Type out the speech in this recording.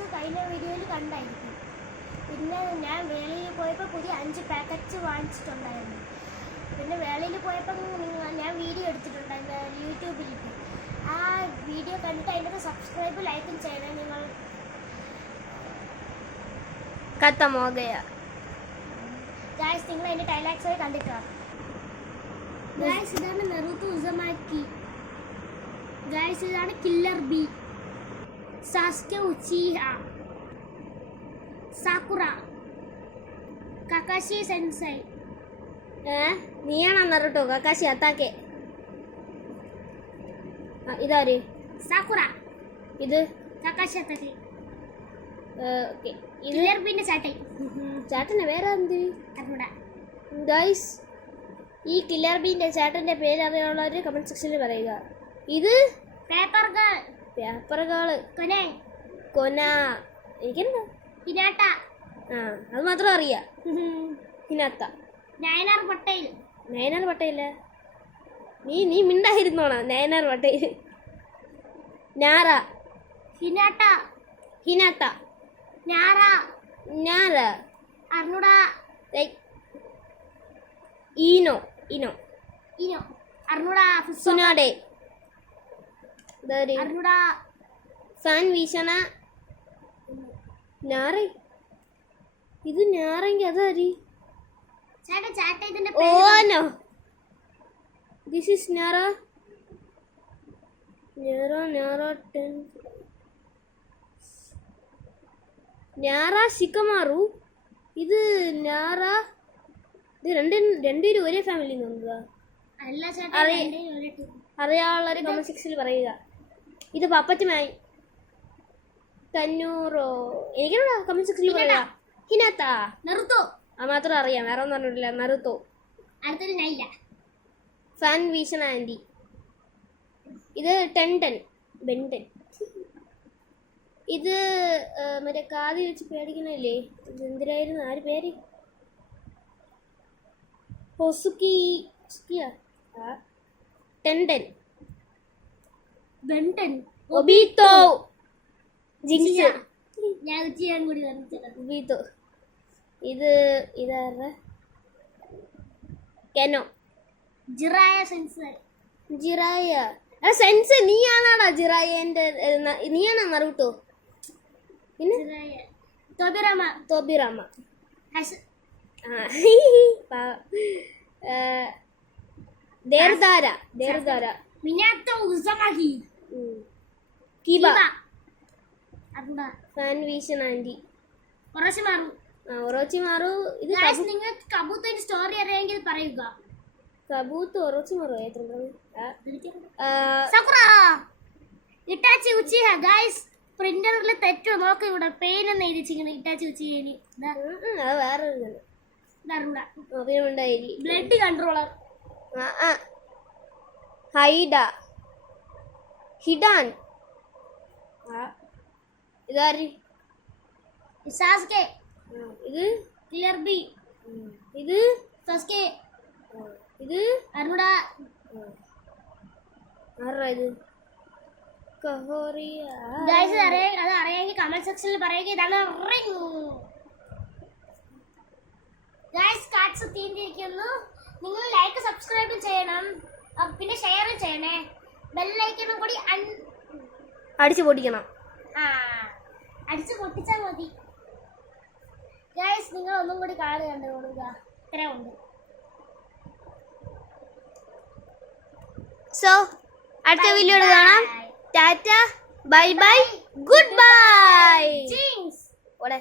Pass കഴിഞ്ഞ വീഡിയോയിൽ കണ്ടായിരിക്കും. പിന്നെ ഞാൻ വേളയിൽ പോയപ്പോൾ പുതിയ 5 പാക്കറ്റ്സ് വാങ്ങിച്ചിട്ടുണ്ടായിരുന്നു. പിന്നെ വേളയിൽ പോയപ്പോൾ ഞാൻ വീഡിയോ എടുത്തിട്ടുണ്ടായിരുന്നു യൂട്യൂബിലേക്ക്. ആ വീഡിയോ കണ്ടിട്ട് അതിൻ്റെ സബ്സ്ക്രൈബ് ലൈക്കും ചെയ്യണം നിങ്ങൾ. खत्म हो गया ഗായ്സ്, നിങ്ങൾ അതിൻ്റെ ഡയലോഗ്സ് കണ്ടിട്ടോ? ഗായ്സ്, ഇതാണ് നറൂട്ടോ ഉസമാക്കി. ഗായ്സ്, ഇതാണ് killer B, Sasuke Uchiha, Sakura, Kakashi sensei. നീയാണോ നറുട്ടോ? Kakashi Hatake. ഇതാര്? സാക്കുറ. ഇത് കക്കാഷി അത്താക്കെ. ഓക്കെ. കില്ലർ ബിന്റെ ചാട്ടൻ. ചേട്ടന് വേറെ എന്ത്? അറിഞ്ഞൂടാ. ഗൈസ്, ഈ കില്ലർ ബീന്റെ ചേട്ടന്റെ പേര് അറിയാനുള്ളവര് കമന്റ് സെക്ഷനിൽ പറയുക. ഇത് പേപ്പർ ഗേൾ. Paper girl. കൊനെ. കൊന. എനിക്കെന്താ? ഹിനാട്ട. അത് മാത്രം അറിയാം. ഹിനാത്ത. നയനാർ പട്ടേൽ. നയനാർ പട്ടേല? നീ മിണ്ടായിരുന്നോണ? നയനാർ പട്ടേൽ. നാറ. ഹിനാട്ട. ഹിനാത്ത. നാറ. നാറ. അറിഞ്ഞൂടാ. ഈനോ. ഇനോ. ഇനോ. അറിഞ്ഞൂടാ. സുനാടെ. അറിഞ്ഞൂടാ. ഫാൻ വീശണ. ഞാറ. ഇത് ഞാറെങ്കി അതാരി? ചേട്ടാ ചാട്ട ഇതിന്റെ ഓനോ. This is Nara. Nara 10. Nara Shikamaru. ഇത് ഞാറ. ഇത് രണ്ടുപേരും ഒരേ ഫാമിലി തോന്നുക. അല്ല ചേട്ടാ, അറിയാനുള്ളവര് കമന്റ് സെക്ഷനിൽ പറയുക. ഇത് പപ്പറ്റുമായി തന്നൂറോ? എനിക്കറിയാ. കമന്റ് സെക്ഷനിൽ പറയുക. ഹിനാത്ത. നറുട്ടോ. അത് മാത്രം അറിയാം, വേറെ ഒന്നും പറഞ്ഞിട്ടില്ല. നറുട്ടോ. അടുത്തൊരു നൈല. ഫാൻ വീശണ ആൻറ്റി. ഇത് ടെൻടൻ. ബെൻടൻ. ഇത് മറ്റേ കാതി വെച്ച് പേടിക്കണല്ലേ? എന്തിനായിരുന്നു? ആര് പേര്? ഹൊസുക്കിയാ? ടെൻടൻ. ബെൻടൻ. ഒബീത്തോ. ജിങ്സ്. ഞാൻ ഉച്ചയാൻ കൂടി വന്നിട്ട്. ഒബീത്തോ. ഇതാരുടെ? കെനോ. Jiraiya sensei. ജിറായ. സെൻസ് നീയാണാടാ ജിറായന്റെ? നീയാണോ നറൂട്ടോ? പിന്നെ Tobirama. Deidara. Minato Uzumaki. Kiba. അറിഞ്ഞൂടാ. ഫാൻ വീശൻ ആൻറ്റി. ഒറോച്ചിമാറു. ഇത് നിങ്ങൾക്ക് കബൂത്തറിന്റെ സ്റ്റോറി അറിയാമെങ്കിൽ പറയുക. കബൂത്ത് ഒറോച്ചിമാറു. ഇറ്റാച്ചി ഉച്ചിഹ. ഗൈസ്, പ്രിന്ററിൽ തെറ്റോ നോക്ക്. ഇവിടെ പെയിൻ എന്ന് എഴുതിച്ചിരിക്കണം. ഇറ്റാച്ചി ഉച്ചിഹേനി. അത് വേറെ ബ്ലഡ് കൺട്രോളർ. ഹൈഡ. ഹിഡാൻ. ഇതാര്? സാസ്കെ. ഇത് ക്ലിയർ ബി. ഇത് സാസ്കെ. ഇത് അറിഞ്ഞൂടാ. ആരാ ഇത്? ഗൈസ്, അത് അറിയാമെങ്കിൽ കമന്റ് സെക്ഷനിൽ പറയുക. ഇതാണ് റിംഗ്. ഗൈസ്, കാർഡ്സ് തീർന്നിരിക്കുന്നു. നിങ്ങൾ ലൈക്ക് സബ്സ്ക്രൈബ് ചെയ്യണം, പിന്നെ ഷെയർ ചെയ്യണേ. ബെല്ലൈക്കനും കൂടി അടിച്ചു പൊട്ടിക്കണം. അടിച്ചു പൊട്ടിച്ചാൽ മതി. ഗൈസ്, നിങ്ങൾ ഒന്നും കൂടി കാർഡ് കണ്ടു കൊടുക്കുക. ഇത്ര ഉണ്ട്. സോ അടുത്ത വീഡിയോയിൽ കാണാം. Tata, bye bye, good bye. ജിങ്സ്. ഓടെ.